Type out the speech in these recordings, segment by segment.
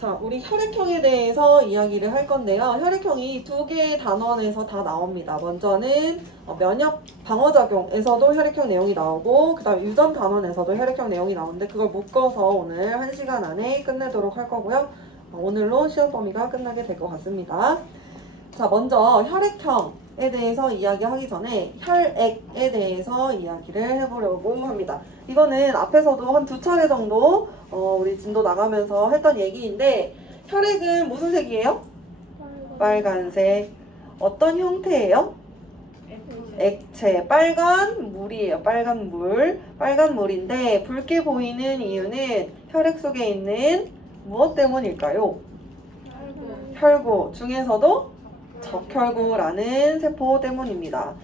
자, 우리 혈액형에 대해서 이야기를 할 건데요. 혈액형이 두 개의 단원에서 다 나옵니다. 먼저는 면역 방어작용에서도 혈액형 내용이 나오고, 그 다음에 유전 단원에서도 혈액형 내용이 나오는데, 그걸 묶어서 오늘 1시간 안에 끝내도록 할 거고요. 오늘로 시험 범위가 끝나게 될 것 같습니다. 자, 먼저 혈액형에 대해서 이야기하기 전에 혈액에 대해서 이야기를 해보려고 합니다. 이거는 앞에서도 한 2차례 정도 우리 진도 나가면서 했던 얘기인데, 혈액은 무슨 색이에요? 빨간색. 어떤 형태예요? 액체. 빨간 물이에요. 빨간 물. 빨간 물인데 붉게 보이는 이유는 혈액 속에 있는 무엇 때문일까요? 혈구. 중에서도 적혈구라는 세포 때문입니다.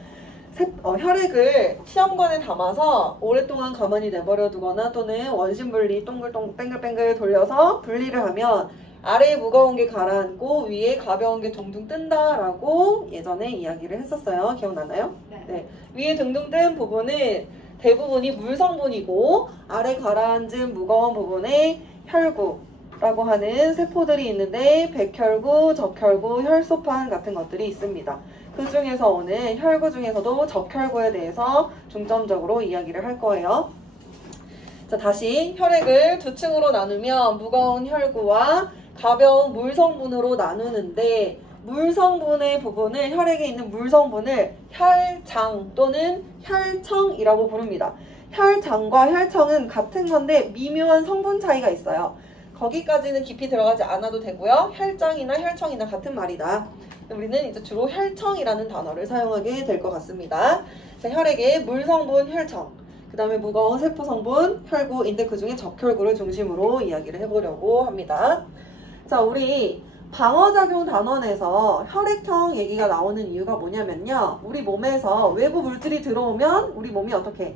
혈액을 시험관에 담아서 오랫동안 가만히 내버려 두거나 또는 원심 분리 동글동글 뱅글뱅글 돌려서 분리를 하면 아래에 무거운 게 가라앉고 위에 가벼운 게 둥둥 뜬다라고 예전에 이야기를 했었어요. 기억나나요? 네. 위에 둥둥 뜬 부분은 대부분이 물 성분이고 아래 가라앉은 무거운 부분에 혈구라고 하는 세포들이 있는데 백혈구, 적혈구, 혈소판 같은 것들이 있습니다. 그 중에서 오늘 혈구 중에서도 적혈구에 대해서 중점적으로 이야기를 할 거예요. 자, 다시 혈액을 두 층으로 나누면 무거운 혈구와 가벼운 물 성분으로 나누는데, 물 성분의 부분을, 혈액에 있는 물 성분을 혈장 또는 혈청이라고 부릅니다. 혈장과 혈청은 같은 건데 미묘한 성분 차이가 있어요. 거기까지는 깊이 들어가지 않아도 되고요. 혈장이나 혈청이나 같은 말이다. 우리는 이제 주로 혈청이라는 단어를 사용하게 될 것 같습니다. 자, 혈액의 물 성분 혈청, 그 다음에 무거운 세포 성분 혈구인데 그 중에 적혈구를 중심으로 이야기를 해보려고 합니다. 자, 우리 방어작용 단원에서 혈액형 얘기가 나오는 이유가 뭐냐면요. 우리 몸에서 외부 물질이 들어오면 우리 몸이 어떻게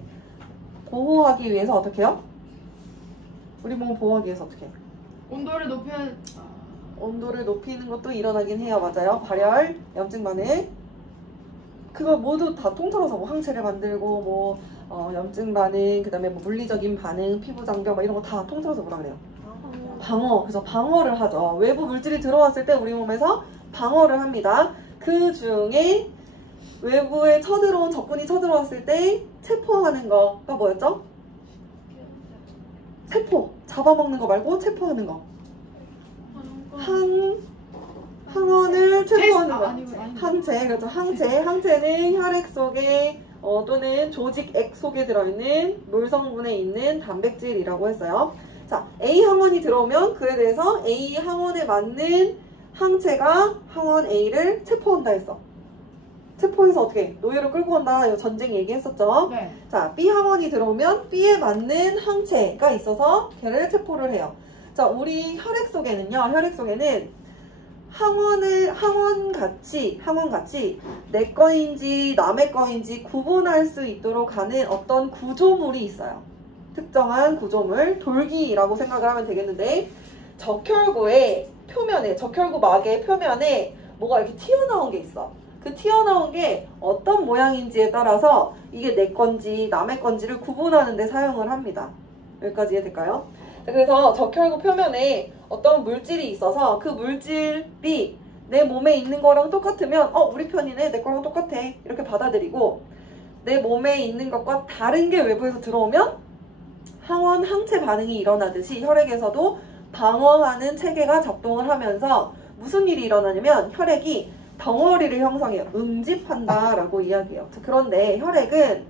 보호하기 위해서 어떻게 해요? 우리 몸을 보호하기 위해서 어떻게 해요? 온도를 높이는 것도 일어나긴 해요. 맞아요. 발열, 염증 반응. 그걸 모두 다 통틀어서 뭐 항체를 만들고 뭐 염증 반응, 그 다음에 뭐 물리적인 반응, 피부 장벽 뭐 이런 거 다 통틀어서 뭐라 그래요? 방어. 그래서 방어를 하죠. 외부 물질이 들어왔을 때 우리 몸에서 방어를 합니다. 그 중에 외부에 적군이 쳐들어왔을 때 체포하는 거가 뭐였죠? 체포. 잡아먹는 거 말고 체포하는 거. 항원을 체포하는 거. 항체. 그렇죠. 항체는 혈액 속에 또는 조직액 속에 들어있는 물 성분에 있는 단백질이라고 했어요. 자, A 항원이 들어오면 그에 대해서 A 항원에 맞는 항체가 항원 A를 체포한다 했어. 체포해서 어떻게? 노예로 끌고 간다. 이거 전쟁 얘기했었죠? 네. 자, B 항원이 들어오면 B에 맞는 항체가 있어서 걔를 체포를 해요. 자, 우리 혈액 속에는 항원같이 내 거인지 남의 거인지 구분할 수 있도록 하는 어떤 구조물이 있어요. 특정한 구조물, 돌기라고 생각을 하면 되겠는데, 적혈구의 표면에, 적혈구 막의 표면에 뭐가 이렇게 튀어나온 게 있어. 그 튀어나온 게 어떤 모양인지에 따라서 이게 내 건지 남의 건지를 구분하는 데 사용을 합니다. 여기까지 이해될까요? 그래서 적혈구 표면에 어떤 물질이 있어서 그 물질이 내 몸에 있는 거랑 똑같으면 우리 편이네, 내 거랑 똑같아 이렇게 받아들이고, 내 몸에 있는 것과 다른 게 외부에서 들어오면 항원 항체 반응이 일어나듯이 혈액에서도 방어하는 체계가 작동을 하면서 무슨 일이 일어나냐면 혈액이 덩어리를 형성해요. 응집한다라고 이야기해요. 그런데 혈액은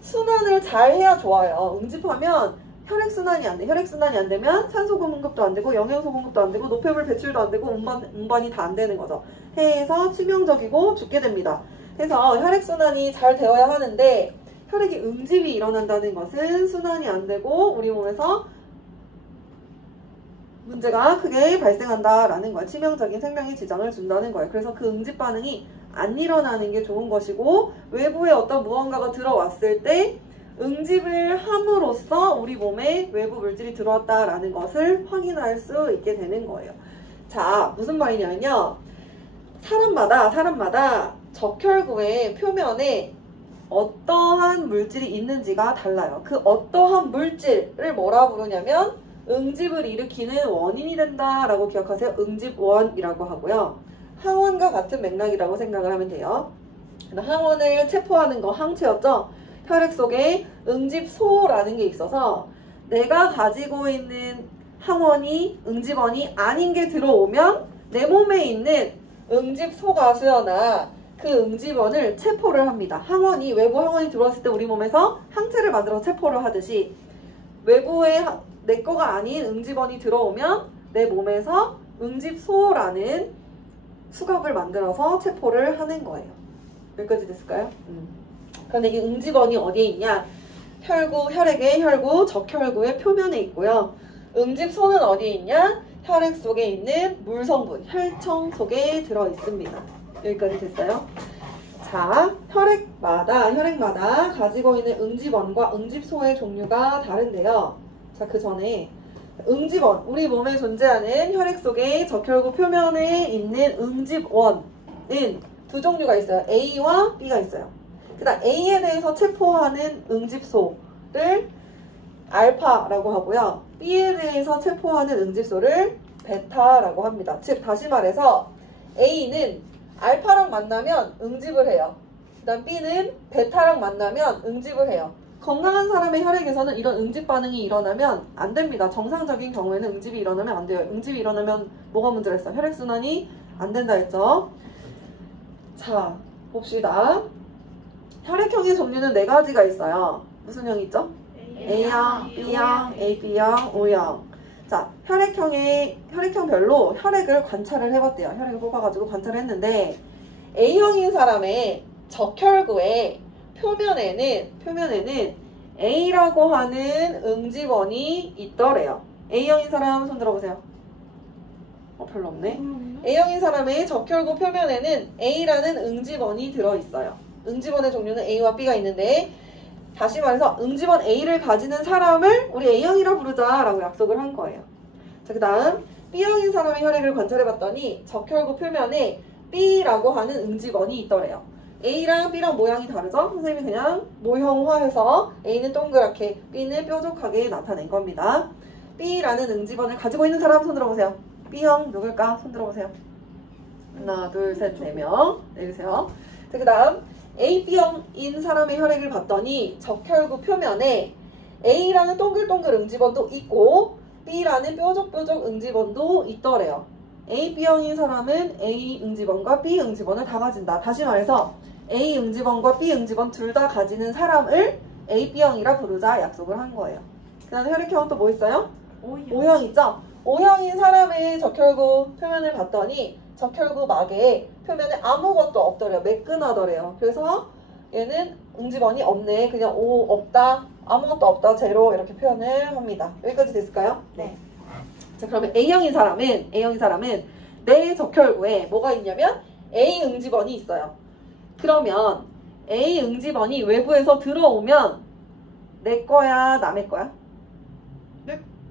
순환을 잘 해야 좋아요. 응집하면 혈액순환이 안 돼. 혈액순환이 안 되면 산소 공급도 안 되고 영양소 공급도 안 되고 노폐물 배출도 안 되고 운반이 다 안 되는 거죠. 해서 치명적이고 죽게 됩니다. 그래서 혈액순환이 잘 되어야 하는데 혈액이 응집이 일어난다는 것은 순환이 안 되고 우리 몸에서 문제가 크게 발생한다라는 거예요. 치명적인 생명에 지장을 준다는 거예요. 그래서 그 응집 반응이 안 일어나는 게 좋은 것이고, 외부에 어떤 무언가가 들어왔을 때 응집을 함으로써 우리 몸에 외부 물질이 들어왔다라는 것을 확인할 수 있게 되는 거예요. 자, 무슨 말이냐면요. 사람마다 적혈구의 표면에 어떠한 물질이 있는지가 달라요. 그 어떠한 물질을 뭐라 부르냐면 응집을 일으키는 원인이 된다라고 기억하세요. 응집원이라고 하고요. 항원과 같은 맥락이라고 생각을 하면 돼요. 항원을 체포하는 거 항체였죠. 혈액 속에 응집소라는 게 있어서 내가 가지고 있는 항원이 응집원이 아닌 게 들어오면 내 몸에 있는 응집소가 수연아 그 응집원을 체포를 합니다. 항원이 외부 항원이 들어왔을 때 우리 몸에서 항체를 만들어서 체포를 하듯이 외부에 내 거가 아닌 응집원이 들어오면 내 몸에서 응집소라는 수갑을 만들어서 체포를 하는 거예요. 여기까지 됐을까요? 그런데 이 응집원이 어디에 있냐? 혈액의 혈구, 적혈구의 표면에 있고요. 응집소는 어디에 있냐? 혈액 속에 있는 물성분, 혈청 속에 들어 있습니다. 여기까지 됐어요? 자, 혈액마다 가지고 있는 응집원과 응집소의 종류가 다른데요. 자, 그 전에 응집원, 우리 몸에 존재하는 혈액 속의 적혈구 표면에 있는 응집원은 두 종류가 있어요. A와 B가 있어요. 그 다음 A에 대해서 체포하는 응집소를 알파라고 하고요. B에 대해서 체포하는 응집소를 베타라고 합니다. 즉 다시 말해서 A는 알파랑 만나면 응집을 해요. 그 다음 B는 베타랑 만나면 응집을 해요. 건강한 사람의 혈액에서는 이런 응집 반응이 일어나면 안 됩니다. 정상적인 경우에는 응집이 일어나면 안 돼요. 응집이 일어나면 뭐가 문제가 있어? 혈액순환이 안 된다 했죠. 자, 봅시다. 혈액형의 종류는 4가지가 있어요. 무슨 형이 있죠? A형, B형, AB형, O형. 자, 혈액형별로 혈액을 관찰을 해봤대요. 혈액을 뽑아가지고 관찰을 했는데 A형인 사람의 적혈구의 표면에는 A라고 하는 응집원이 있더래요. A형인 사람 손 들어보세요. 별로 없네. A형인 사람의 적혈구 표면에는 A라는 응집원이 들어있어요. 응집원의 종류는 A와 B가 있는데 다시 말해서 응집원 A를 가지는 사람을 우리 A형이라 부르자라고 약속을 한 거예요. 자, 그 다음 B형인 사람의 혈액을 관찰해봤더니 적혈구 표면에 B라고 하는 응집원이 있더래요. A랑 B랑 모양이 다르죠? 선생님이 그냥 모형화해서 A는 동그랗게 B는 뾰족하게 나타낸 겁니다. B라는 응집원을 가지고 있는 사람 손 들어보세요. B형 누굴까? 손 들어보세요. 하나, 둘, 셋, 4명 내리세요. 자, 그 다음 AB형인 사람의 혈액을 봤더니 적혈구 표면에 A라는 동글동글 응집원도 있고 B라는 뾰족뾰족 응집원도 있더래요. AB형인 사람은 A 응집원과 B 응집원을 다 가진다. 다시 말해서 A 응집원과 B 응집원 둘 다 가지는 사람을 AB형이라 부르자 약속을 한 거예요. 그 다음에 혈액형은 또 뭐 있어요? O형 있죠? O형인 사람의 적혈구 표면을 봤더니 적혈구 막에 표면에 아무것도 없더래요. 매끈하더래요. 그래서 얘는 응집원이 없네. 그냥 O 없다. 아무것도 없다. 제로 이렇게 표현을 합니다. 여기까지 됐을까요? 네. 자, 그러면 A형인 사람은 내 적혈구에 뭐가 있냐면 A 응집원이 있어요. 그러면 A 응집원이 외부에서 들어오면 내 거야, 남의 거야?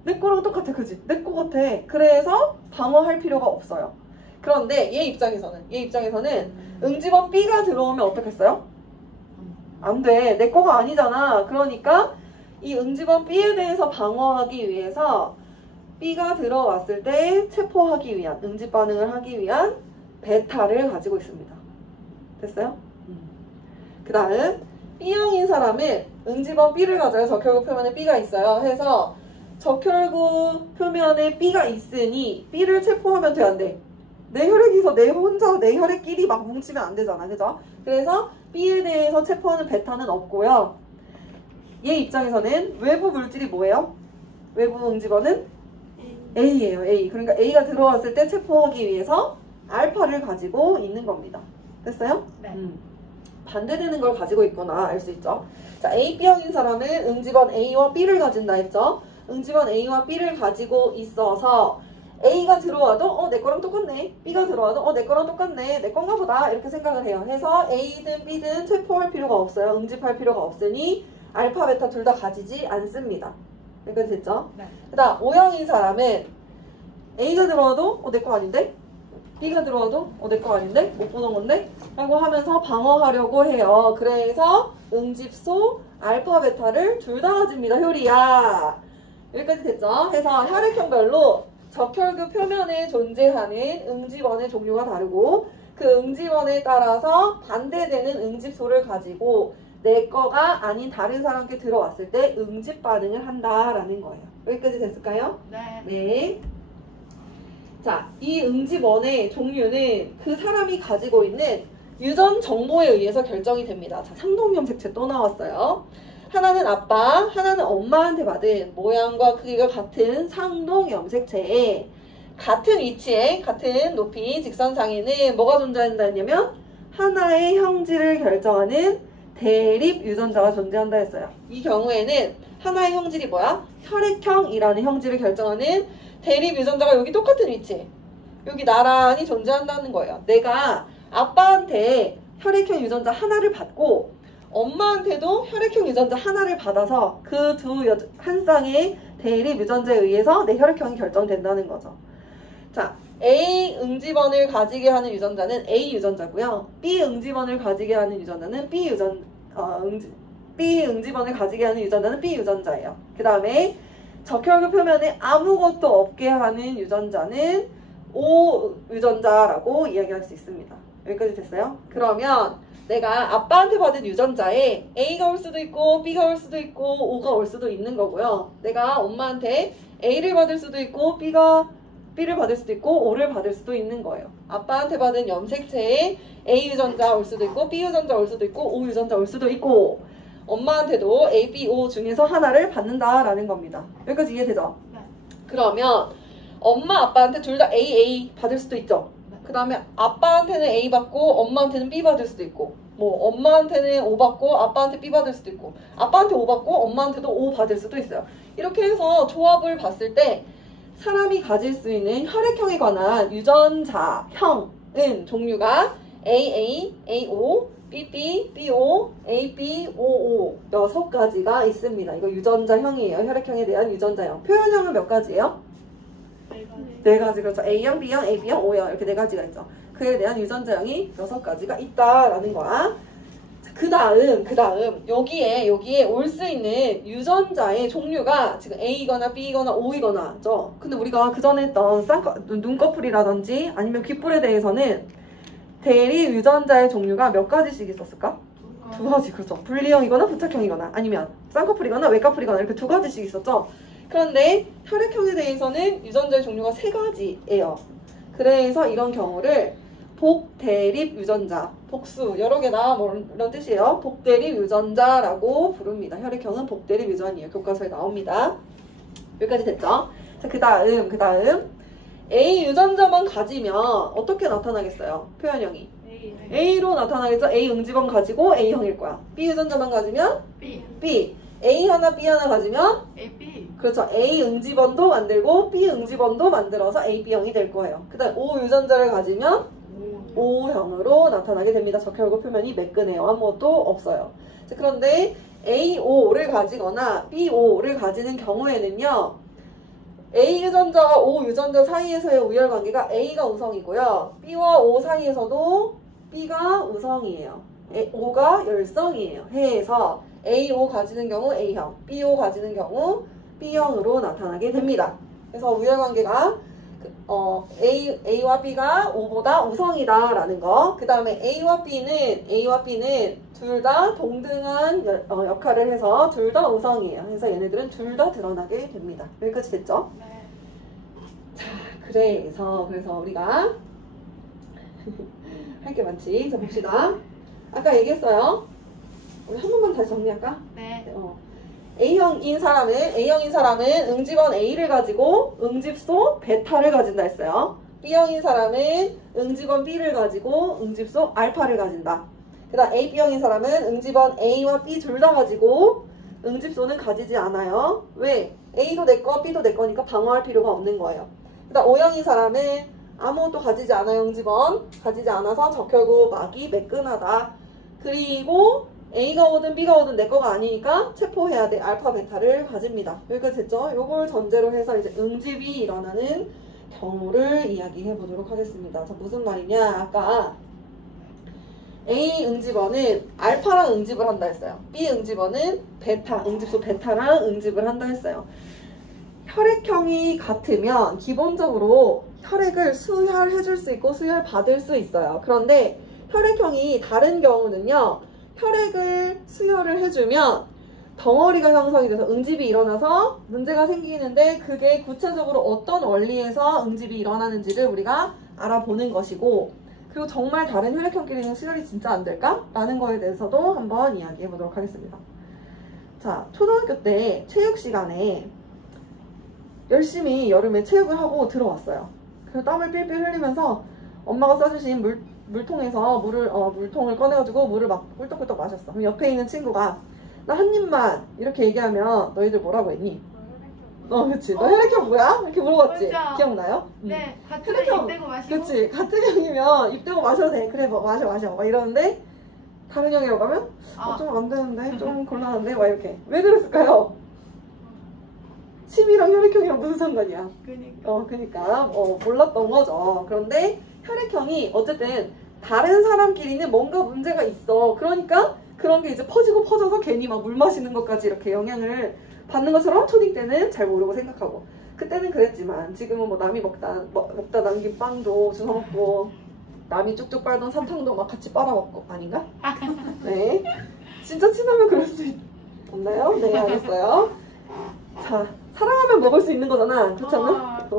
내 거랑 똑같아, 그지? 내 거 같아. 그래서 방어할 필요가 없어요. 그런데 얘 입장에서는 응집원 B가 들어오면 어떻겠어요? 안 돼. 내 거가 아니잖아. 그러니까 이 응집원 B에 대해서 방어하기 위해서 B가 들어왔을 때 체포하기 위한, 응집 반응을 하기 위한 베타를 가지고 있습니다. 됐어요? 그 다음 B형인 사람은 응집원 B를 가져요. 적혈구 표면에 B가 있어요. 해서 적혈구 표면에 B가 있으니 B를 체포하면 돼, 안 돼? 내 혈액에서 내 혈액끼리 막 뭉치면 안 되잖아. 그죠? 그래서 B에 대해서 체포하는 베타는 없고요. 얘 입장에서는 외부 물질이 뭐예요? 외부 응집원은 A예요. A. 그러니까 A가 들어왔을 때 체포하기 위해서 알파를 가지고 있는 겁니다. 됐어요? 네. 반대되는 걸 가지고 있구나 알 수 있죠. 자, A, B형인 사람은 응집원 A와 B를 가진다 했죠. 응집원 A와 B를 가지고 있어서 A가 들어와도 내 거랑 똑같네. B가 들어와도 내 거랑 똑같네. 내 건가 보다. 이렇게 생각을 해요. 해서 A든 B든 체포할 필요가 없어요. 응집할 필요가 없으니 알파, 베타 둘 다 가지지 않습니다. 여기까지 됐죠? 네. 그 다음 O형인 사람은 A가 들어와도 내 거 아닌데? B가 들어와도 내 거 아닌데? 못 보던 건데? 라고 하면서 방어하려고 해요. 그래서 응집소 알파, 베타를 둘 다 가집니다. 효리야. 여기까지 됐죠? 해서 혈액형별로 적혈구 표면에 존재하는 응집원의 종류가 다르고 그 응집원에 따라서 반대되는 응집소를 가지고 내 거가 아닌 다른 사람께 들어왔을 때 응집 반응을 한다라는 거예요. 여기까지 됐을까요? 네. 네. 자, 이 응집원의 종류는 그 사람이 가지고 있는 유전 정보에 의해서 결정이 됩니다. 자, 상동염색체 또 나왔어요. 하나는 아빠, 하나는 엄마한테 받은 모양과 크기가 같은 상동염색체에 같은 위치에 같은 높이 직선상에는 뭐가 존재한다 했냐면 하나의 형질을 결정하는 대립 유전자가 존재한다 했어요. 이 경우에는 하나의 형질이 뭐야? 혈액형이라는 형질을 결정하는 대립 유전자가 여기 똑같은 위치에 여기 나란히 존재한다는 거예요. 내가 아빠한테 혈액형 유전자 하나를 받고 엄마한테도 혈액형 유전자 하나를 받아서 그 한 쌍의 대립 유전자에 의해서 내 혈액형이 결정된다는 거죠. 자, A 응집원을 가지게 하는 유전자는 A 유전자고요. B 응집원을 가지게 하는 유전자는 B 응집원을 가지게 하는 유전자는 B 유전자예요. 그 다음에 적혈구 표면에 아무것도 없게 하는 유전자는 O 유전자라고 이야기할 수 있습니다. 여기까지 됐어요? 그러면 내가 아빠한테 받은 유전자에 A가 올 수도 있고 B가 올 수도 있고 O가 올 수도 있는 거고요. 내가 엄마한테 A를 받을 수도 있고 B를 받을 수도 있고 O를 받을 수도 있는 거예요. 아빠한테 받은 염색체에 A 유전자 올 수도 있고 B 유전자 올 수도 있고 O 유전자 올 수도 있고 엄마한테도 A, B, O 중에서 하나를 받는다라는 겁니다. 여기까지 이해되죠? 네. 그러면 엄마, 아빠한테 둘 다 A 받을 수도 있죠? 그 다음에 아빠한테는 A 받고 엄마한테는 B 받을 수도 있고 뭐 엄마한테는 O 받고 아빠한테 B 받을 수도 있고 아빠한테 O 받고 엄마한테도 O 받을 수도 있어요. 이렇게 해서 조합을 봤을 때 사람이 가질 수 있는 혈액형에 관한 유전자형은 종류가 AA, AO, BB, BO, AB, OO 6가지가 있습니다. 이거 유전자형이에요. 혈액형에 대한 유전자형. 표현형은 몇 가지예요? 네 가지. 그렇죠. A형, B형, AB형, O형 이렇게 4가지가 있죠. 그에 대한 유전자형이 6가지가 있다라는 거야. 그 다음 여기에 올 수 있는 유전자의 종류가 지금 A거나 B거나 O이거나죠. 근데 우리가 그 전에 했던 눈꺼풀이라든지 아니면 귓불에 대해서는 대립 유전자의 종류가 몇 가지씩 있었을까? 2가지. 그렇죠. 분리형이거나 부착형이거나 아니면 쌍꺼풀이거나 외꺼풀이거나 이렇게 2가지씩 있었죠. 그런데 혈액형에 대해서는 유전자의 종류가 3가지예요. 그래서 이런 경우를 복대립 유전자, 복수 여러 개나 뭐 이런 뜻이에요. 복대립 유전자라고 부릅니다. 혈액형은 복대립 유전이에요. 교과서에 나옵니다. 여기까지 됐죠? 자, 그 다음 A 유전자만 가지면 어떻게 나타나겠어요? 표현형이 A로 나타나겠죠? A 응집원 가지고 A형일 거야. B 유전자만 가지면 B. A 하나 B 하나 가지면 AB. 그렇죠. A 응집원도 만들고 B 응집원도 만들어서 AB형이 될 거예요. 그 다음 O 유전자를 가지면 O형으로 나타나게 됩니다. 적혈구 표면이 매끈해요. 아무것도 없어요. 자, 그런데 AO를 가지거나 BO를 가지는 경우에는요. A 유전자와 O 유전자 사이에서의 우열관계가 A가 우성이고요. B와 O 사이에서도 B가 우성이에요. O가 열성이에요. 해서 AO 가지는 경우 A형, BO 가지는 경우 B형으로 나타나게 됩니다. 그래서 우열관계가 A와 B가 O보다 우성이다라는 거. 그 다음에 A와 B는 둘 다 동등한 역할을 해서 둘 다 우성이에요. 그래서 얘네들은 둘 다 드러나게 됩니다. 여기까지 됐죠? 네. 자, 그래서 우리가 할 게 많지. 자, 봅시다. 아까 얘기했어요. 우리 한 번만 다시 정리할까? 네. A형인 사람은 응집원 A를 가지고 응집소 베타를 가진다 했어요. B형인 사람은 응집원 B를 가지고 응집소 알파를 가진다. 그 다음 AB형인 사람은 응집원 A와 B 둘 다 가지고 응집소는 가지지 않아요. 왜? A도 내 거, B도 내 거니까 방어할 필요가 없는 거예요. 그 다음 O형인 사람은 아무것도 가지지 않아요. 응집원 가지지 않아서 적혈구 막이 매끈하다. 그리고 A가 오든 B가 오든 내 거가 아니니까 체포해야 돼. 알파, 베타를 가집니다. 여기까지 됐죠? 요걸 전제로 해서 이제 응집이 일어나는 경우를 이야기해 보도록 하겠습니다. 자, 무슨 말이냐? 아까 A 응집원은 알파랑 응집을 한다 했어요. B 응집원은 베타, 응집소 베타랑 응집을 한다 했어요. 혈액형이 같으면 기본적으로 혈액을 수혈해줄 수 있고 수혈받을 수 있어요. 그런데 혈액형이 다른 경우는요. 혈액을 수혈을 해주면 덩어리가 형성이 돼서 응집이 일어나서 문제가 생기는데 그게 구체적으로 어떤 원리에서 응집이 일어나는지를 우리가 알아보는 것이고, 그리고 정말 다른 혈액형끼리는 수혈이 진짜 안 될까? 라는 거에 대해서도 한번 이야기해 보도록 하겠습니다. 자, 초등학교 때 체육 시간에 열심히 여름에 체육을 하고 들어왔어요. 그래서 땀을 삘삘 흘리면서 엄마가 써주신 물통에서 물통을 꺼내가지고 물을 막 꿀떡꿀떡 마셨어. 그럼 옆에 있는 친구가 나 한 입만 이렇게 얘기하면 너희들 뭐라고 했니? 그치. 너 혈액형 뭐야? 이렇게 물어봤지? 맞아. 기억나요? 네, 같은 입 대고 마시고. 그치. 같은 형이면 입 대고 마셔도 돼. 그래, 마셔. 막 이러는데 다른 형이라고 하면 좀 안 되는데, 좀 곤란한데, 막 이렇게. 왜 그랬을까요? 침이랑 혈액형이랑 무슨 상관이야? 그니까 몰랐던 거죠. 그런데 혈액형이 어쨌든 다른 사람끼리는 뭔가 문제가 있어. 그러니까 그런 게 이제 퍼져서 괜히 막 물 마시는 것까지 이렇게 영향을 받는 것처럼 초딩 때는 잘 모르고 생각하고, 그때는 그랬지만 지금은 뭐 남이 먹다 남긴 빵도 주워 먹고 남이 쭉쭉 빨던 사탕도 막 같이 빨아먹고 아닌가? 네, 진짜 친하면 그럴 수 없나요? 네, 알겠어요. 자, 사랑하면 먹을 수 있는 거잖아. 그렇지 않나?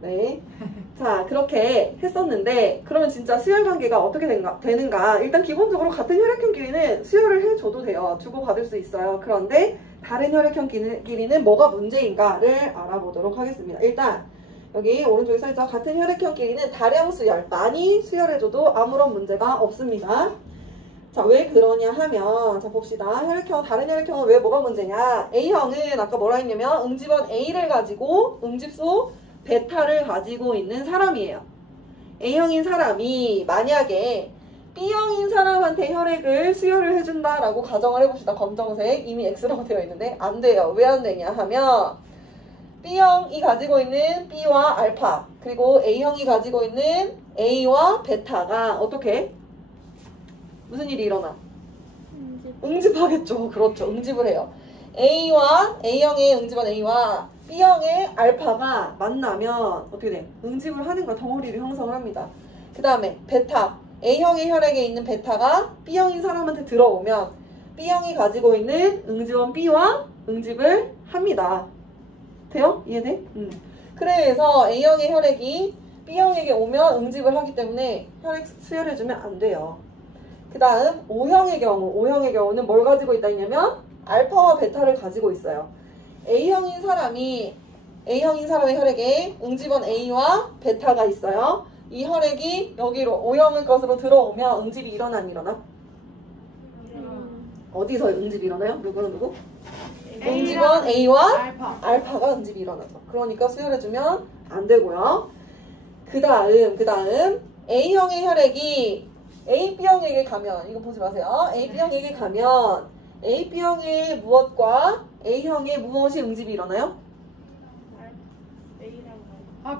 네. 자, 그렇게 했었는데 그러면 진짜 수혈 관계가 어떻게 되는가? 일단 기본적으로 같은 혈액형끼리는 수혈을 해줘도 돼요. 주고받을 수 있어요. 그런데 다른 혈액형끼리는 뭐가 문제인가를 알아보도록 하겠습니다. 일단 여기 오른쪽에 써있죠. 같은 혈액형끼리는 다량 수혈, 많이 수혈해줘도 아무런 문제가 없습니다. 자, 왜 그러냐 하면, 자, 봅시다. 다른 혈액형은 왜 뭐가 문제냐? A형은 아까 뭐라 했냐면 응집원 A를 가지고 응집소 베타를 가지고 있는 사람이에요. A형인 사람이 만약에 B형인 사람한테 혈액을 수혈을 해준다라고 가정을 해봅시다. 검정색 이미 X라고 되어 있는데 안 돼요. 왜 안 되냐 하면 B형이 가지고 있는 B와 알파, 그리고 A형이 가지고 있는 A와 베타가 어떻게? 무슨 일이 일어나? 응집하겠죠. 그렇죠. 응집을 해요. A형의 응집원 A와 B형의 알파가 만나면 어떻게 돼? 응집을 하는 거야. 덩어리를 형성을 합니다. 그 다음에 베타, A형의 혈액에 있는 베타가 B형인 사람한테 들어오면 B형이 가지고 있는 응집원 B와 응집을 합니다. 돼요? 이해돼? 그래서 A형의 혈액이 B형에게 오면 응집을 하기 때문에 혈액 수혈해주면 안 돼요. 그 다음 O형의 경우는 뭘 가지고 있다 했냐면 알파와 베타를 가지고 있어요. A형인 사람의 혈액에 응집원 A와 베타가 있어요. 이 혈액이 여기로 O형의 것으로 들어오면 응집이 일어나 안 일어나? 어디서 응집이 일어나요? 누구? 응집원 A와 알파가 응집이 일어나죠. 그러니까 수혈해주면 안 되고요. 그 다음 A형의 혈액이 AB형에게 가면, 이거 보지 마세요. AB형에게 가면 AB형의 무엇과 A형의 무엇이 응집이 일어나요?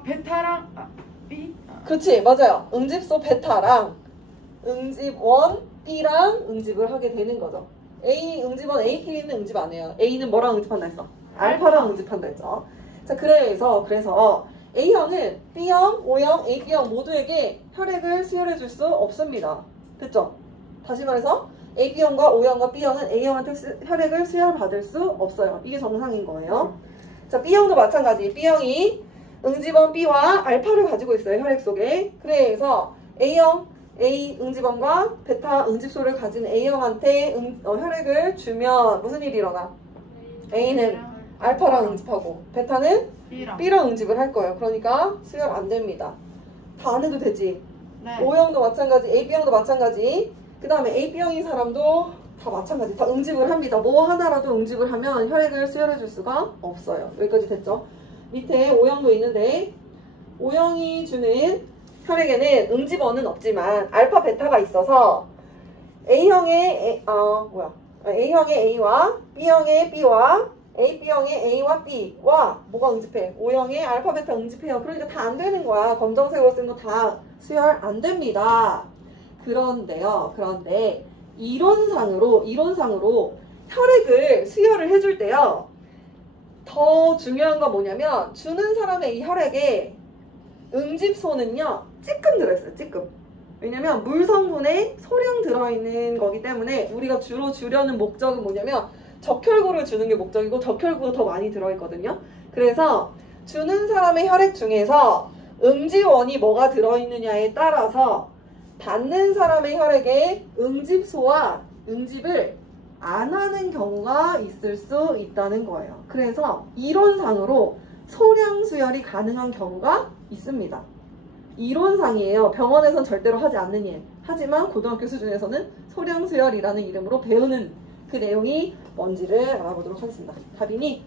베타랑 B? 그렇지, 맞아요. 응집소 베타랑 응집원 B랑 응집을 하게 되는 거죠. 응집원 A끼리는 응집 안 해요. A는 뭐랑 응집한다 했어? 알파랑 응집한다 했죠. 자, 그래서 A형은 B형, O형, AB형 모두에게 혈액을 수혈해 줄 수 없습니다. 됐죠? 다시 말해서 AB형과 O형과 B형은 A형한테 혈액을 수혈받을 수 없어요. 이게 정상인 거예요. 자, B형도 마찬가지. B형이 응집원 B와 알파를 가지고 있어요. 혈액 속에. 그래서 A형, A 응집원과 베타 응집소를 가진 A형한테 혈액을 주면 무슨 일이 일어나? A는 알파랑 응집하고 베타는 B랑 응집을 할 거예요. 그러니까 수혈 안 됩니다. 다 안 해도 되지. 네. O형도 마찬가지, AB형도 마찬가지. 그 다음에 AB형인 사람도 다 마찬가지. 다 응집을 합니다. 뭐 하나라도 응집을 하면 혈액을 수혈해 줄 수가 없어요. 여기까지 됐죠? 밑에 O형도 있는데 O형이 주는 혈액에는 응집원은 없지만 알파, 베타가 있어서 A형의 A와 B형의 B와 AB형의 A와 B와 뭐가 응집해? O형의 알파, 베타 응집해요. 그러니까 다 안 되는 거야. 검정색으로 쓴 거 다 수혈 안 됩니다. 그런데 이론상으로 혈액을 수혈을 해줄 때요. 더 중요한 건 뭐냐면 주는 사람의 이 혈액에 응집소는요 찌끔 들어있어요. 찌끔. 왜냐면 물 성분에 소량 들어있는 거기 때문에 우리가 주로 주려는 목적은 뭐냐면 적혈구를 주는 게 목적이고 적혈구가 더 많이 들어있거든요. 그래서 주는 사람의 혈액 중에서 응지원이 뭐가 들어있느냐에 따라서 받는 사람의 혈액에 응집소와 응집을 안 하는 경우가 있을 수 있다는 거예요. 그래서 이론상으로 소량 수혈이 가능한 경우가 있습니다. 이론상이에요. 병원에선 절대로 하지 않는 일. 하지만 고등학교 수준에서는 소량 수혈이라는 이름으로 배우는 그 내용이 뭔지를 알아보도록 하겠습니다. 다빈이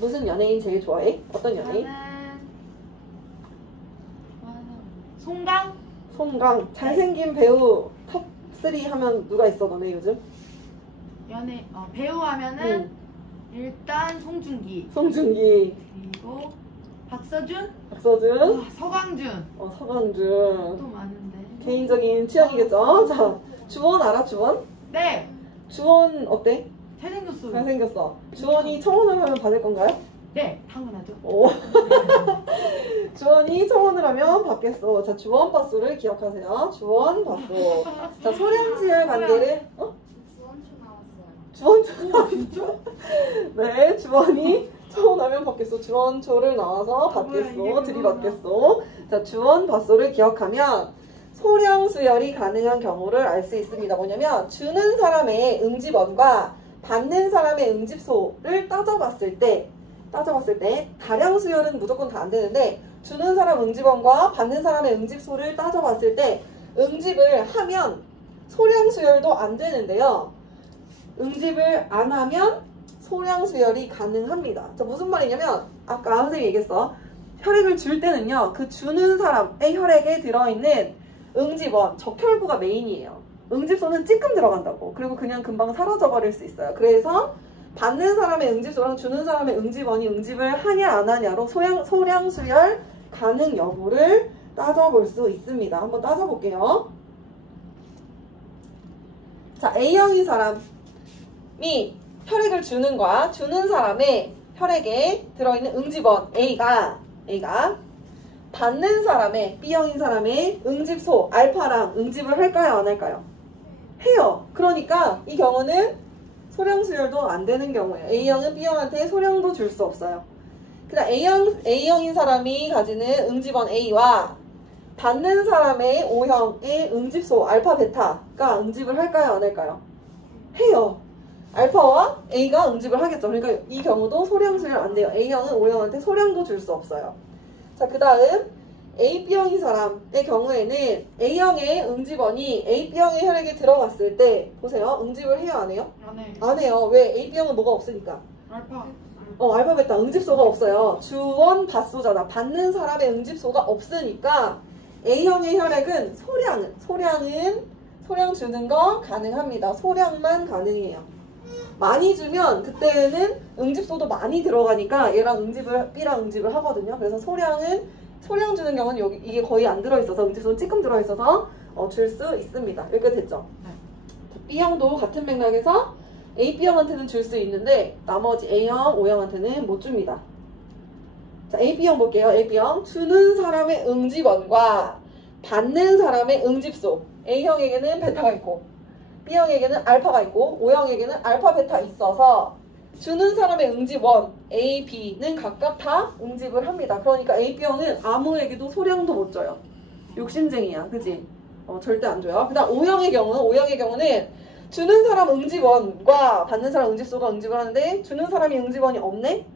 무슨 연예인 제일 좋아해? 어떤 연예인? 송강? 송강. 잘생긴 배우 탑3 하면 누가 있어 너네 요즘? 배우 하면은 일단 송중기. 송중기. 그리고 박서준? 박서준. 서광준. 서광준. 또 많은데. 개인적인 취향이겠죠? 자, 주원 알아? 주원? 네. 주원 어때? 잘생겼어요. 잘생겼어. 주원이 청혼을 하면 받을 건가요? 네, 당연하죠. 오. 주원이 청혼을 하면 받겠어. 자, 주원 받소를 기억하세요. 주원 받소. 자, 소량수혈 관계를 주원초 나왔어요. 주원초? 네, 주원이 청혼하면 받겠어. 주원초를 나와서 받겠어. 들이받겠어. 자, 주원 받소를 기억하면 소량 수혈이 가능한 경우를 알 수 있습니다. 뭐냐면 주는 사람의 응집원과 받는 사람의 응집소를 따져봤을 때 다량 수혈은 무조건 다 안 되는데 주는 사람 응집원과 받는 사람의 응집소를 따져봤을 때 응집을 하면 소량 수혈도 안 되는데요. 응집을 안 하면 소량 수혈이 가능합니다. 자, 무슨 말이냐면 아까 선생님이 얘기했어. 혈액을 줄 때는요. 그 주는 사람의 혈액에 들어있는 응집원, 적혈구가 메인이에요. 응집소는 찌끔 들어간다고. 그리고 그냥 금방 사라져버릴 수 있어요. 그래서 받는 사람의 응집소랑 주는 사람의 응집원이 응집을 하냐 안 하냐로 소량 수혈 가능 여부를 따져볼 수 있습니다. 한번 따져볼게요. 자, A형인 사람이 혈액을 주는 거야. 주는 사람의 혈액에 들어있는 응집원 A가 받는 사람의 B형인 사람의 응집소 알파랑 응집을 할까요? 안 할까요? 해요. 그러니까 이 경우는 소량 수혈도 안 되는 경우예요. A형은 B형한테 소량도 줄 수 없어요. 그다음 A형인 사람이 가지는 응집원 A와 받는 사람의 O형의 응집소 알파 베타가 응집을 할까요? 안 할까요? 해요. 알파와 A가 응집을 하겠죠. 그러니까 이 경우도 소량 수혈 안 돼요. A형은 O형한테 소량도 줄 수 없어요. 자, 그 다음 A, B형인 사람의 경우에는 A형의 응집원이 A, B형의 혈액에 들어갔을 때 보세요. 응집을 해요? 안 해요? 안 해요. 왜? A, B형은 뭐가 없으니까? 알파 베타 응집소가 없어요. 주원 받소잖아. 받는 사람의 응집소가 없으니까 A형의 혈액은 소량 주는 거 가능합니다. 소량만 가능해요. 많이 주면 그때는 응집소도 많이 들어가니까 얘랑 B랑 응집을 하거든요. 그래서 소량 주는 경우는 이게 거의 안 들어있어서 응집소는 찌끔 들어있어서 줄 수 있습니다. 여기까지 됐죠? 네. B형도 같은 맥락에서 A, B형한테는 줄 수 있는데 나머지 A형, O형한테는 못 줍니다. 자, A, B형 볼게요. A, B형 주는 사람의 응집원과 받는 사람의 응집소 A형에게는 베타가 있고 B형에게는 알파가 있고 O형에게는 알파, 베타 있어서 주는 사람의 응집원 A, B는 각각 다 응집을 합니다. 그러니까 A, B형은 아무에게도 소량도 못 줘요. 욕심쟁이야. 그지? 절대 안 줘요. 그 다음 O형의 경우는 주는 사람 응집원과 받는 사람 응집소가 응집을 하는데 주는 사람이 응집원이 없네?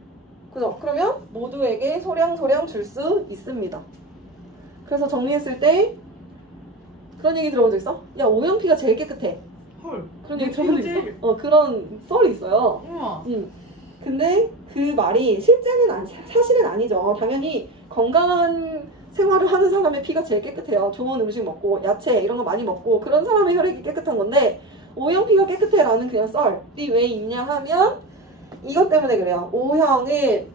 그죠? 그러면 모두에게 소량 줄 수 있습니다. 그래서 정리했을 때 그런 얘기 들어본 적 있어? 야, O형 피가 제일 깨끗해. 헐. 그런 얘기 들어본 적 있어? 그런 썰이 있어요. 우와. 근데 그 말이 사실은 아니죠. 당연히 건강한 생활을 하는 사람의 피가 제일 깨끗해요. 좋은 음식 먹고 야채 이런 거 많이 먹고 그런 사람의 혈액이 깨끗한 건데 O형 피가 깨끗해 라는 그냥 썰이 왜 있냐 하면 이것 때문에 그래요. O형은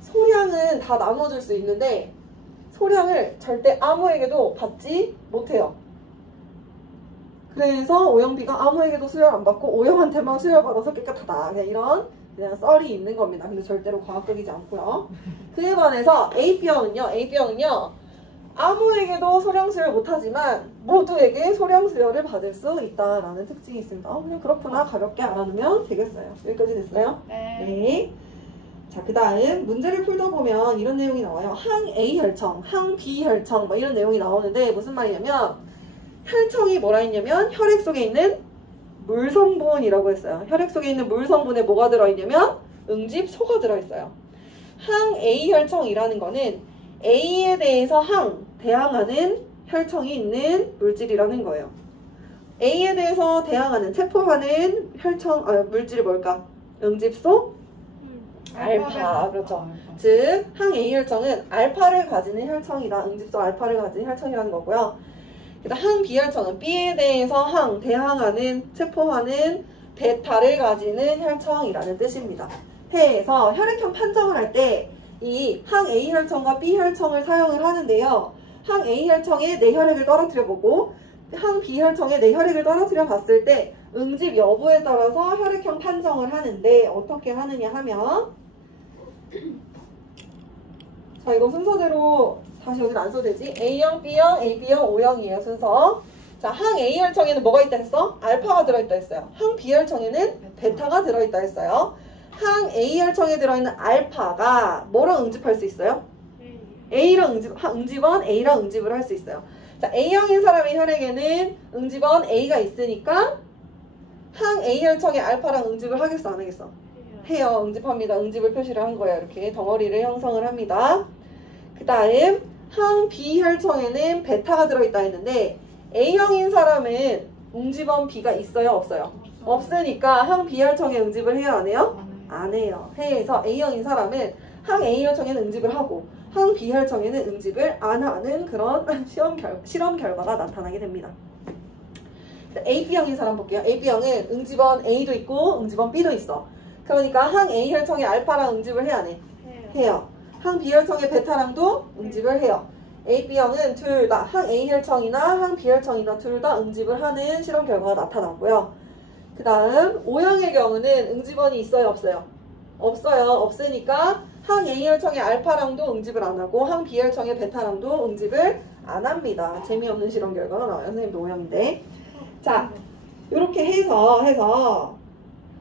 소량은 다 나눠줄 수 있는데 소량을 절대 아무에게도 받지 못해요. 그래서 O형 B가 아무에게도 수혈 안 받고 O형한테만 수혈 받아서 깨끗하다. 그냥 이런 그냥 썰이 있는 겁니다. 근데 절대로 과학적이지 않고요. 그에 반해서 AB형은요, 아무에게도 소량 수혈 못하지만 모두에게 소량 수혈을 받을 수 있다라는 특징이 있습니다. 그냥 그렇구나. 가볍게 알아두면 되겠어요. 여기까지 됐어요? 네. 네. 자, 그 다음 문제를 풀다 보면 이런 내용이 나와요. 항 A 혈청, 항 B 혈청 뭐 이런 내용이 나오는데 무슨 말이냐면 혈청이 뭐라 했냐면 혈액 속에 있는 물 성분이라고 했어요. 혈액 속에 있는 물 성분에 뭐가 들어있냐면 응집소가 들어있어요. 항 A 혈청이라는 거는 A에 대해서 대항하는 혈청이 있는 물질이라는 거예요. A에 대해서 대항하는, 체포하는 물질이 뭘까? 응집소? 알파, 그렇죠. 즉, 항 A 혈청은 알파를 가지는 혈청이다. 응집소 알파를 가지는 혈청이라는 거고요. 그다음 항 B 혈청은 B에 대해서 대항하는, 체포하는 베타를 가지는 혈청이라는 뜻입니다. 해서 혈액형 판정을 할 때 이 항 A 혈청과 B 혈청을 사용을 하는데요. 항 A 혈청에 내 혈액을 떨어뜨려 보고 항 B 혈청에 내 혈액을 떨어뜨려 봤을 때 응집 여부에 따라서 혈액형 판정을 하는데 어떻게 하느냐 하면 자, 이거 순서대로 다시 여기는 안 써도 되지? A형, B형, AB형, O형이에요, 순서. 자, 항 A 혈청에는 뭐가 있다 했어? 알파가 들어있다 했어요. 항 B 혈청에는 베타가 들어있다 했어요. 항 A 혈청에 들어있는 알파가 뭐랑 응집할 수 있어요? A랑 응집원 A랑 응집을 할 수 있어요. 자, A형인 사람의 혈액에는 응집원 A가 있으니까 항 A 혈청의 알파랑 응집을 하겠어, 안 하겠어? 해요. 응집합니다. 응집을 표시를 한 거예요. 이렇게 덩어리를 형성을 합니다. 그 다음 항 B 혈청에는 베타가 들어있다 했는데 A형인 사람은 응집원 B가 있어요? 없어요? 없으니까 항 B 혈청에 응집을 해요? 안 해요? 안 해요. 해서 A형인 사람은 항 A 혈청에는 응집을 하고 항 B 혈청에는 응집을 안 하는 그런 실험 결과가 나타나게 됩니다. AB형인 사람 볼게요. AB형은 응집원 A도 있고 응집원 B도 있어. 그러니까 항 A 혈청의 알파랑 응집을 해야 안 해? 해요. 항 B 혈청의 베타랑도 응집을 해요. AB형은 둘 다 항 A 혈청이나 항 B 혈청이나 둘 다 응집을 하는 실험 결과가 나타나고요. 그 다음 O형의 경우는 응집원이 있어요? 없어요? 없어요. 없으니까 항 A 혈청의 알파랑도 응집을 안 하고 항 B 혈청의 베타랑도 응집을 안 합니다. 재미없는 실험 결과가 나와요. 선생님도 O형인데. 자, 이렇게 해서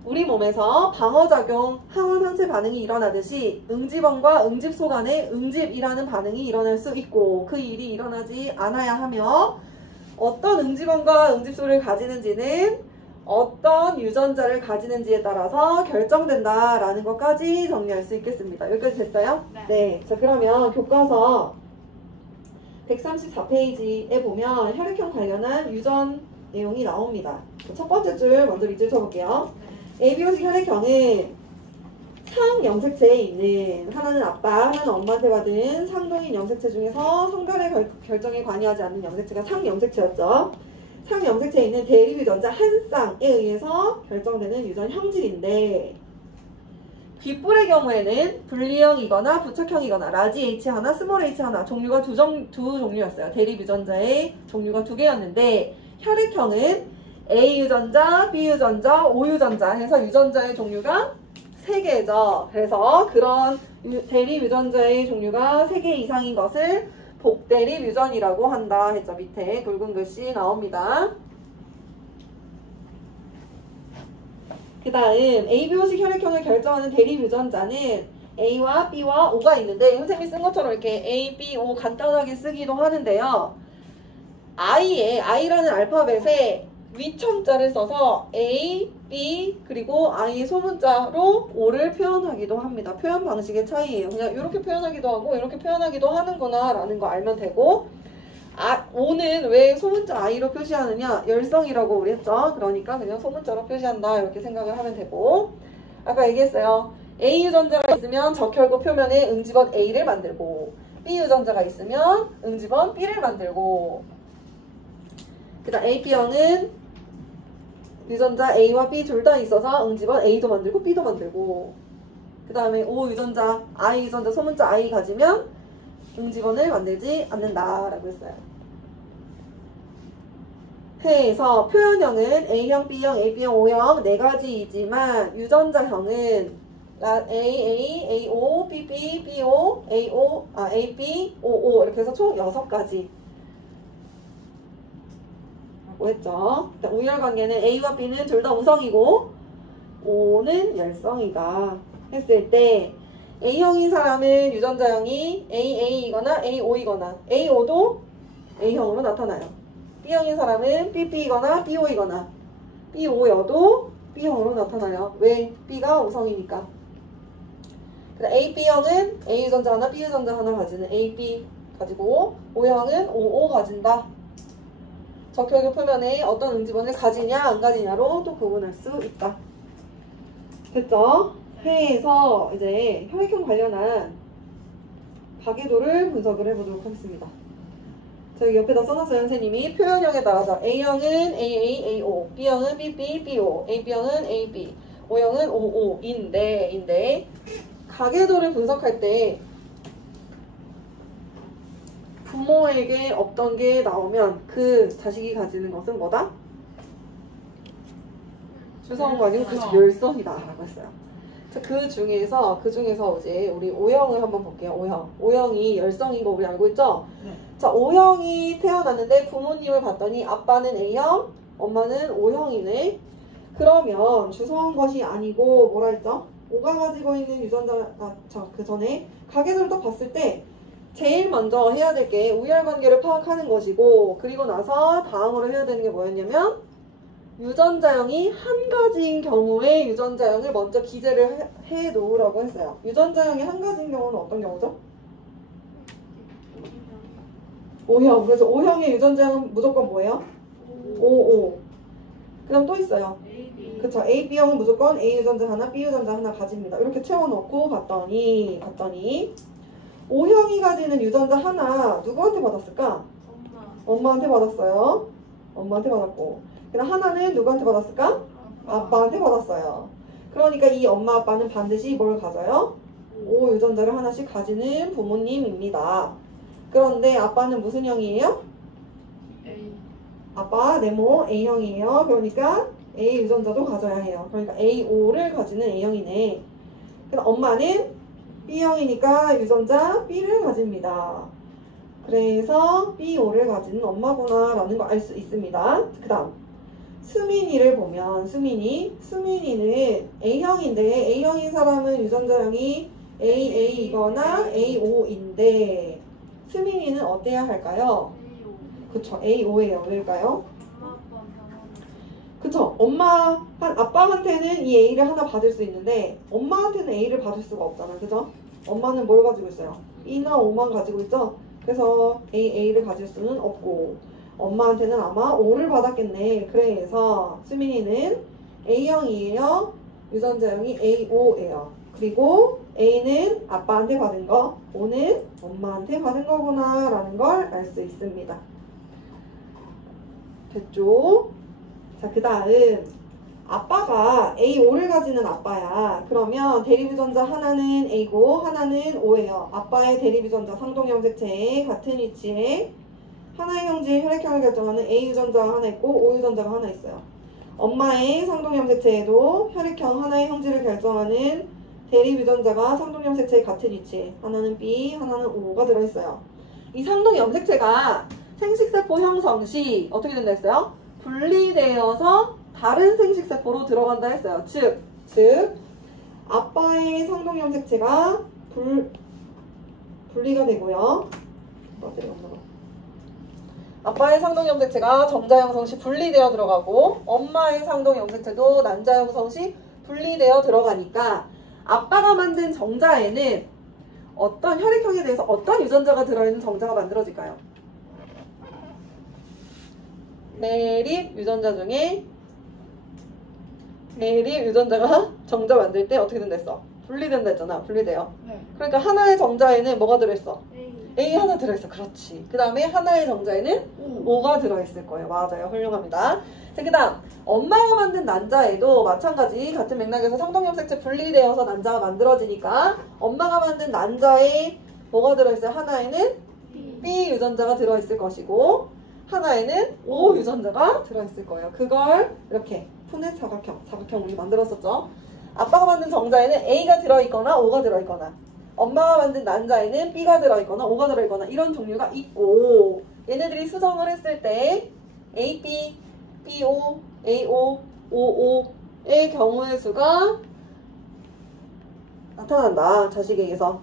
우리 몸에서 방어작용, 항원 항체 반응이 일어나듯이 응집원과 응집소 간의 응집이라는 반응이 일어날 수 있고 그 일이 일어나지 않아야 하며 어떤 응집원과 응집소를 가지는지는 어떤 유전자를 가지는지에 따라서 결정된다라는 것까지 정리할 수 있겠습니다. 여기까지 됐어요? 네. 자, 그러면 교과서 134페이지에 보면 혈액형 관련한 유전 내용이 나옵니다. 첫 번째 줄 먼저 밑줄 쳐볼게요. ABO식 혈액형은 상염색체에 있는 하나는 아빠, 하나는 엄마한테 받은 상동인 염색체 중에서 성별의 결정에 관여하지 않는 염색체가 상염색체였죠. 상염색체에 있는 대립 유전자 한 쌍에 의해서 결정되는 유전 형질인데 귓불의 경우에는 분리형이거나 부착형이거나 라지 H1, 스몰 H1 종류가 두 종류였어요. 대립 유전자의 종류가 두 개였는데 혈액형은 A 유전자, B 유전자, O 유전자 해서 유전자의 종류가 3개죠. 그래서 그런 대립 유전자의 종류가 3개 이상인 것을 복대립 유전이라고 한다 했죠. 밑에 굵은 글씨 나옵니다. 그 다음 ABO식 혈액형을 결정하는 대립 유전자는 A와 B와 O가 있는데 선생님이 쓴 것처럼 이렇게 A, B, O 간단하게 쓰기도 하는데요. I라는 알파벳에 위첨자를 써서 A, B, 그리고 I의 소문자로 O를 표현하기도 합니다. 표현 방식의 차이예요. 그냥 이렇게 표현하기도 하고 이렇게 표현하기도 하는구나 라는 거 알면 되고 O는 왜 소문자 I로 표시하느냐? 열성이라고 우리 했죠. 그러니까 그냥 소문자로 표시한다 이렇게 생각을 하면 되고 아까 얘기했어요. A 유전자가 있으면 적혈구 표면에 응집원 A를 만들고 B 유전자가 있으면 응집원 B를 만들고 그 다음 AB형은 유전자 A와 B 둘 다 있어서 응집원 A도 만들고 B도 만들고 그 다음에 O 유전자, I 유전자, 소문자 I 가지면 응집원을 만들지 않는다라고 했어요. 그래서 표현형은 A형, B형, AB형, O형 4가지이지만 유전자형은 AO, BB, BO, AO, AB, OO 이렇게 해서 총 6가지 라고 했죠. 우열관계는 A와 B는 둘 다 우성이고 O는 열성이다 했을 때 A형인 사람은 유전자형이 AA이거나 AO이거나 AO도 A형으로 나타나요. B형인 사람은 BB이거나 BO이거나 BO여도 B형으로 나타나요. 왜? B가 우성이니까. AB형은 A 유전자 하나, B 유전자 하나 가지는 AB 가지고 O형은 OO 가진다. 적혈구 표면에 어떤 응집원을 가지냐 안 가지냐로 또 구분할 수 있다. 됐죠? 해서 이제 혈액형 관련한 가계도를 분석을 해보도록 하겠습니다. 저기 옆에다 써놨어요. 선생님이 표현형에 따라서 A형은 AA, AO, B형은 BB, BO, AB형은 AB, O형은 OO인데 가계도를 분석할 때 부모에게 없던 게 나오면 그 자식이 가지는 것은 뭐다? 주성과 아니고 그 열성이다 라고 했어요. 그 중에서 이제 우리 O형을 한번 볼게요. O형이 열성인 거 우리 알고 있죠? 네. 자, O형이 태어났는데 부모님을 봤더니 아빠는 A형, 엄마는 O형이네. 그러면 주성한 것이 아니고 뭐라 했죠? O가 가지고 있는 유전자가 그 전에 가계도를 딱 봤을 때 제일 먼저 해야 될 게 우열관계를 파악하는 것이고, 그리고 나서 다음으로 해야 되는 게 뭐였냐면 유전자형이 한 가지인 경우에 유전자형을 먼저 기재를 해 놓으라고 했어요. 유전자형이 한 가지인 경우는 어떤 경우죠? O형. 그래서 O형의 유전자형은 무조건 뭐예요? OO. 그 다음 또 있어요. 그쵸. AB형은 무조건 A 유전자 하나, B 유전자 하나 가집니다. 이렇게 채워놓고 봤더니 O형이 가지는 유전자 하나 누구한테 받았을까? 엄마한테 받았어요. 엄마한테 받았고. 그다음 하나는 누구한테 받았을까? 아빠한테 받았어요. 그러니까 이 엄마 아빠는 반드시 뭘 가져요? O 유전자를 하나씩 가지는 부모님입니다. 그런데 아빠는 무슨 형이에요? 아빠 네모 A형이에요. 그러니까 A 유전자도 가져야 해요. 그러니까 AO를 가지는 A형이네. 그다음 엄마는 B형이니까 유전자 B를 가집니다. 그래서 BO를 가지는 엄마구나 라는 걸 알 수 있습니다. 그 다음 수민이를 보면 수민이는 A형인데 A형인 사람은 유전자형이 AA이거나 AO인데 수민이는 어때야 할까요? 그쵸, AO예요. 왜일까요? 그쵸, 아빠한테는 이 A를 하나 받을 수 있는데 엄마한테는 A를 받을 수가 없잖아. 그죠? 엄마는 뭘 가지고 있어요? E나 O만 가지고 있죠? 그래서 A를 가질 수는 없고 엄마한테는 아마 O를 받았겠네. 그래서 수민이는 A형이에요. 유전자형이 AO예요. 그리고 A는 아빠한테 받은 거, O는 엄마한테 받은 거구나 라는 걸 알 수 있습니다. 됐죠? 자, 그 다음 아빠가 AO를 가지는 아빠야. 그러면 대립유전자 하나는 A고 하나는 O예요. 아빠의 대립유전자 상동염색체에 같은 위치에 하나의 형질 혈액형을 결정하는 A 유전자가 하나 있고 O 유전자가 하나 있어요. 엄마의 상동염색체에도 혈액형 하나의 형질을 결정하는 대립유전자가 상동염색체에 같은 위치에 하나는 B, 하나는 O가 들어있어요. 이 상동염색체가 생식세포 형성 시 어떻게 된다 했어요? 분리되어서 다른 생식세포로 들어간다 했어요. 즉 아빠의 상동염색체가 분리가 되고요. 아빠의 상동염색체가 정자 형성 시 분리되어 들어가고 엄마의 상동염색체도 난자 형성 시 분리되어 들어가니까 아빠가 만든 정자에는 어떤 혈액형에 대해서 어떤 유전자가 들어있는 정자가 만들어질까요? 내립 유전자 중에 내립 유전자가 정자 만들 때 어떻게 된다 했어? 분리된다 했잖아. 분리돼요. 네. 그러니까 하나의 정자에는 뭐가 들어있어? A 하나 들어있어. 그렇지. 그 다음에 하나의 정자에는 O가 들어있을 거예요. 맞아요. 훌륭합니다. 자, 그 다음 엄마가 만든 난자에도 마찬가지 같은 맥락에서 상동염색체 분리되어서 난자가 만들어지니까 엄마가 만든 난자에 뭐가 들어있어요? 하나에는 B 유전자가 들어있을 것이고 하나에는 O 유전자가 들어있을 거예요. 그걸 이렇게 푸넷 사각형 우리 만들었었죠. 아빠가 만든 정자에는 A가 들어있거나 O가 들어있거나 엄마가 만든 난자에는 B가 들어있거나 O가 들어있거나 이런 종류가 있고 얘네들이 수정을 했을 때 AB, BO, AO, OO의 경우의 수가 나타난다. 자식에게서.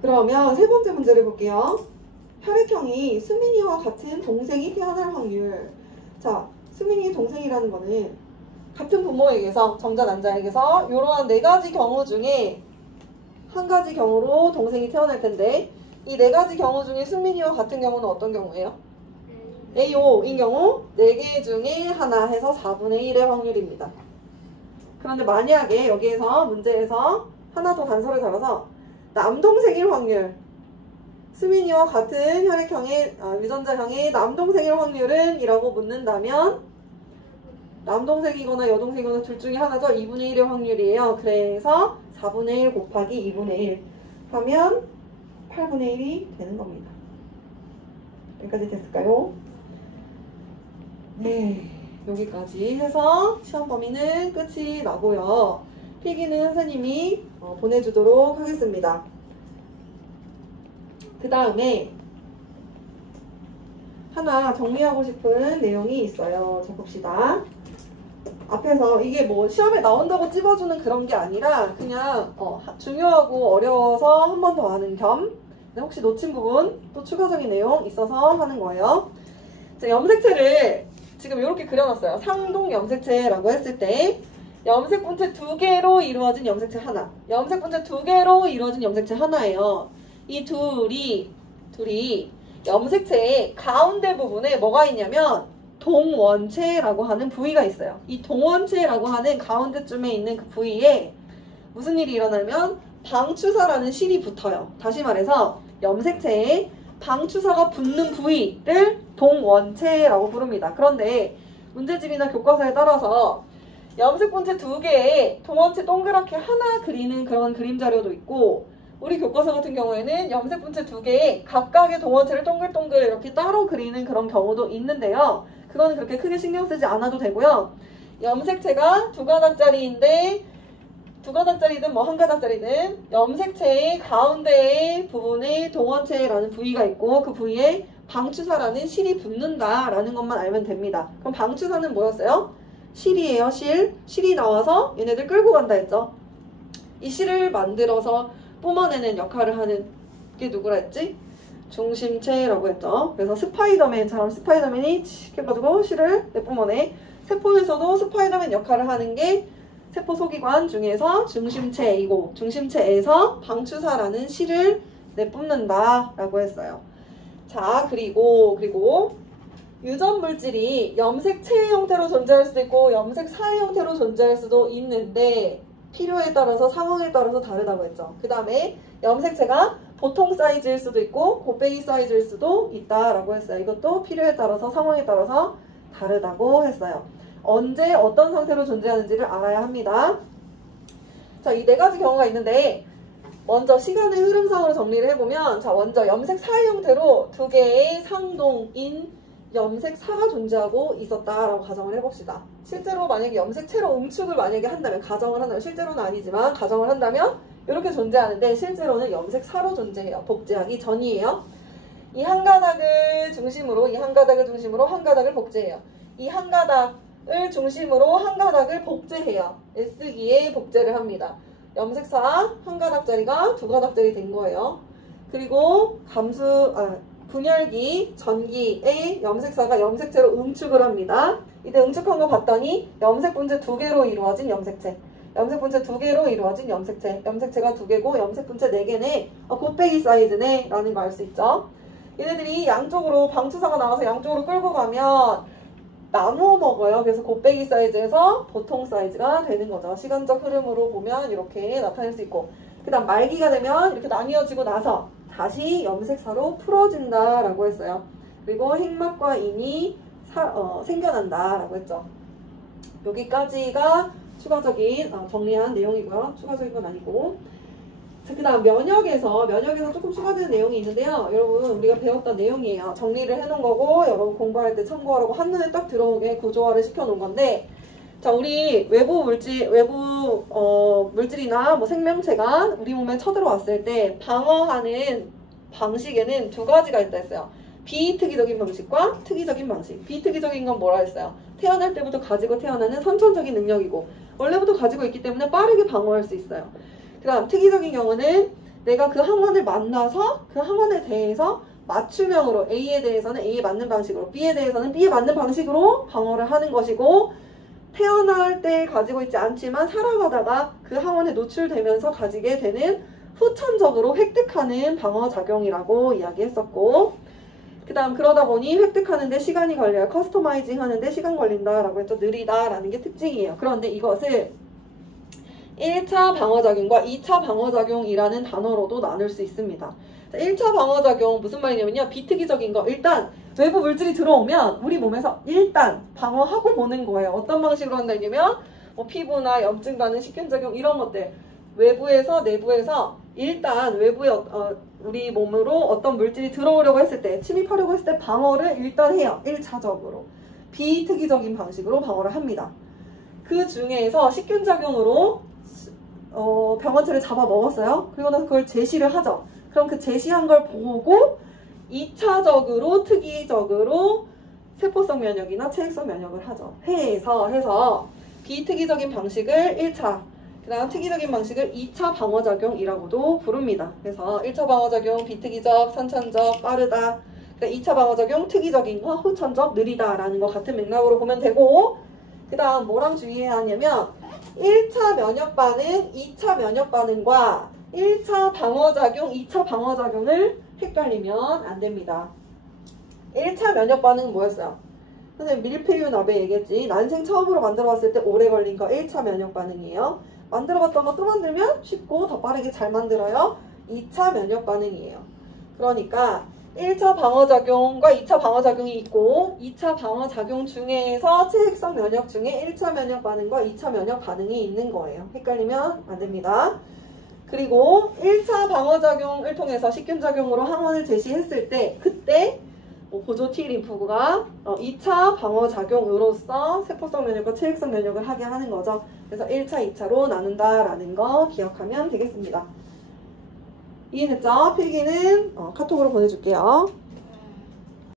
그러면 세 번째 문제를 볼게요. 혈액형이 수민이와 같은 동생이 태어날 확률. 자, 수민이의 동생이라는 거는 같은 부모에게서, 정자 난자에게서 이러한 네 가지 경우 중에 한 가지 경우로 동생이 태어날 텐데 이 네 가지 경우 중에 수민이와 같은 경우는 어떤 경우예요? AO인 경우 4개 중에 하나 해서 4분의 1의 확률입니다. 그런데 만약에 여기에서 문제에서 하나 더 단서를 달아서 남동생일 확률, 수민이와 같은 혈액형의 유전자형의 남동생일 확률은? 이라고 묻는다면 남동생이거나 여동생이거나 둘 중에 하나죠. 2분의 1의 확률이에요. 그래서 4분의 1 곱하기 2분의 1 하면 8분의 1이 되는 겁니다. 여기까지 됐을까요? 네, 여기까지 해서 시험 범위는 끝이 나고요. 필기는 선생님이 보내주도록 하겠습니다. 그 다음에 하나 정리하고 싶은 내용이 있어요. 자, 봅시다. 앞에서 이게 뭐 시험에 나온다고 찝어주는 그런 게 아니라 그냥 중요하고 어려워서 한 번 더 하는 겸 혹시 놓친 부분 또 추가적인 내용 있어서 하는 거예요. 자, 염색체를 지금 이렇게 그려놨어요. 상동 염색체라고 했을 때 염색 분체 2개로 이루어진 염색체 하나, 염색 분체 2개로 이루어진 염색체 하나예요. 이 둘이 염색체의 가운데 부분에 뭐가 있냐면 동원체라고 하는 부위가 있어요. 이 동원체라고 하는 가운데쯤에 있는 그 부위에 무슨 일이 일어나면 방추사라는 실이 붙어요. 다시 말해서 염색체에 방추사가 붙는 부위를 동원체라고 부릅니다. 그런데 문제집이나 교과서에 따라서 염색 분체 2개에 동원체 동그랗게 하나 그리는 그런 그림 자료도 있고 우리 교과서 같은 경우에는 염색 분체 2개에 각각의 동원체를 동글동글 이렇게 따로 그리는 그런 경우도 있는데요. 그거는 그렇게 크게 신경 쓰지 않아도 되고요. 염색체가 2가닥짜리인데 2가닥짜리든 뭐 1가닥짜리든 염색체의 가운데 부분에 동원체라는 부위가 있고 그 부위에 방추사라는 실이 붙는다라는 것만 알면 됩니다. 그럼 방추사는 뭐였어요? 실이에요, 실. 실이 나와서 얘네들 끌고 간다 했죠. 이 실을 만들어서 뿜어내는 역할을 하는 게 누구라 했지? 중심체라고 했죠. 그래서 스파이더맨처럼 스파이더맨이 칙 해가지고 실을 내뿜어내. 세포에서도 스파이더맨 역할을 하는 게 세포 소기관 중에서 중심체이고 중심체에서 방추사라는 실을 내뿜는다라고 했어요. 자, 그리고 유전 물질이 염색체의 형태로 존재할 수도 있고 염색사의 형태로 존재할 수도 있는데 필요에 따라서 상황에 따라서 다르다고 했죠. 그 다음에 염색체가 보통 사이즈일 수도 있고 곱빼기 사이즈일 수도 있다라고 했어요. 이것도 필요에 따라서 상황에 따라서 다르다고 했어요. 언제 어떤 상태로 존재하는지를 알아야 합니다. 자, 이 네 가지 경우가 있는데 먼저 시간의 흐름상으로 정리를 해보면 자, 먼저 염색사의 형태로 2개의 상동인 염색사가 존재하고 있었다라고 가정을 해봅시다. 실제로 만약에 염색체로 응축을 만약에 한다면, 가정을 한다면, 실제로는 아니지만 가정을 한다면 이렇게 존재하는데 실제로는 염색사로 존재해요. 복제하기 전이에요. 이 한 가닥을 중심으로 한 가닥을 복제해요. 이 한 가닥을 중심으로 한 가닥을 복제해요. S기에 복제를 합니다. 염색사 한 가닥짜리가 2가닥짜리 된 거예요. 그리고 분열기 전기에 염색사가 염색체로 응축을 합니다. 이때 응축한 거 봤더니 염색 분체 2개로 이루어진 염색체, 염색 분체 2개로 이루어진 염색체, 염색체가 2개고 염색 분체 4개네, 곱빼기 사이즈네 라는 거 알 수 있죠. 얘네들이 양쪽으로 방추사가 나와서 양쪽으로 끌고 가면 나누어 먹어요. 그래서 곱빼기 사이즈에서 보통 사이즈가 되는 거죠. 시간적 흐름으로 보면 이렇게 나타낼 수 있고, 그 다음 말기가 되면 이렇게 나뉘어지고 나서 다시 염색사로 풀어진다라고 했어요. 그리고 핵막과 인이 생겨난다라고 했죠. 여기까지가 추가적인 정리한 내용이고요. 추가적인 건 아니고, 자, 그 다음 면역에서 조금 추가되는 내용이 있는데요. 여러분, 우리가 배웠던 내용이에요. 정리를 해놓은 거고, 여러분 공부할 때 참고하라고 한눈에 딱 들어오게 구조화를 시켜놓은 건데, 자, 우리 물질이나 뭐 생명체가 우리 몸에 쳐들어왔을 때 방어하는 방식에는 두 가지가 있다 했어요. 비특이적인 방식과 특이적인 방식. 비특이적인 건 뭐라 했어요? 태어날 때부터 가지고 태어나는 선천적인 능력이고, 원래부터 가지고 있기 때문에 빠르게 방어할 수 있어요. 그 다음 특이적인 경우는 내가 그 항원을 만나서 그 항원에 대해서 맞춤형으로 A에 대해서는 A에 맞는 방식으로, B에 대해서는 B에 맞는 방식으로 방어를 하는 것이고, 태어날 때 가지고 있지 않지만 살아가다가 그 항원에 노출되면서 가지게 되는 후천적으로 획득하는 방어작용이라고 이야기했었고, 그 다음 그러다 보니 획득하는데 시간이 걸려요. 커스터마이징 하는데 시간 걸린다라고 했죠. 느리다라는 게 특징이에요. 그런데 이것을 1차 방어작용과 2차 방어작용이라는 단어로도 나눌 수 있습니다. 자, 1차 방어작용 무슨 말이냐면요. 비특이적인 거. 일단 외부 물질이 들어오면 우리 몸에서 일단 방어하고 보는 거예요. 어떤 방식으로 한다냐면 뭐 피부나 염증 가는 식균작용 이런 것들. 외부에서 내부에서 일단 외부에 우리 몸으로 어떤 물질이 들어오려고 했을 때, 침입하려고 했을 때 방어를 일단 해요. 1차적으로. 비특이적인 방식으로 방어를 합니다. 그 중에서 식균작용으로 병원체를 잡아먹었어요. 그리고 나서 그걸 제시를 하죠. 그럼 그 제시한 걸 보고 2차적으로 특이적으로 세포성 면역이나 체액성 면역을 하죠. 해서 비특이적인 방식을 1차, 그 다음 특이적인 방식을 2차 방어작용이라고도 부릅니다. 그래서 1차 방어작용, 비특이적, 선천적, 빠르다. 그러니까 2차 방어작용, 특이적인 거, 후천적, 느리다라는 거 같은 맥락으로 보면 되고, 그 다음 뭐랑 주의해야 하냐면 1차 면역 반응, 2차 면역 반응과 1차 방어작용, 2차 방어작용을 헷갈리면 안 됩니다. 1차 면역 반응은 뭐였어요? 선생님 밀푀유 나베 얘기했지. 난생 처음으로 만들어봤을 때 오래 걸린 거 1차 면역 반응이에요. 만들어봤던 거 또 만들면 쉽고 더 빠르게 잘 만들어요. 2차 면역 반응이에요. 그러니까 1차 방어작용과 2차 방어작용이 있고 2차 방어작용 중에서 체액성 면역 중에 1차 면역 반응과 2차 면역 반응이 있는 거예요. 헷갈리면 안 됩니다. 그리고 1차 방어작용을 통해서 식균작용으로 항원을 제시했을 때 그때 보조 T림프구가 2차 방어작용으로서 세포성 면역과 체액성 면역을 하게 하는 거죠. 그래서 1차, 2차로 나눈다라는 거 기억하면 되겠습니다. 이해됐죠? 필기는 카톡으로 보내줄게요.